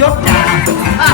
ยศจ่า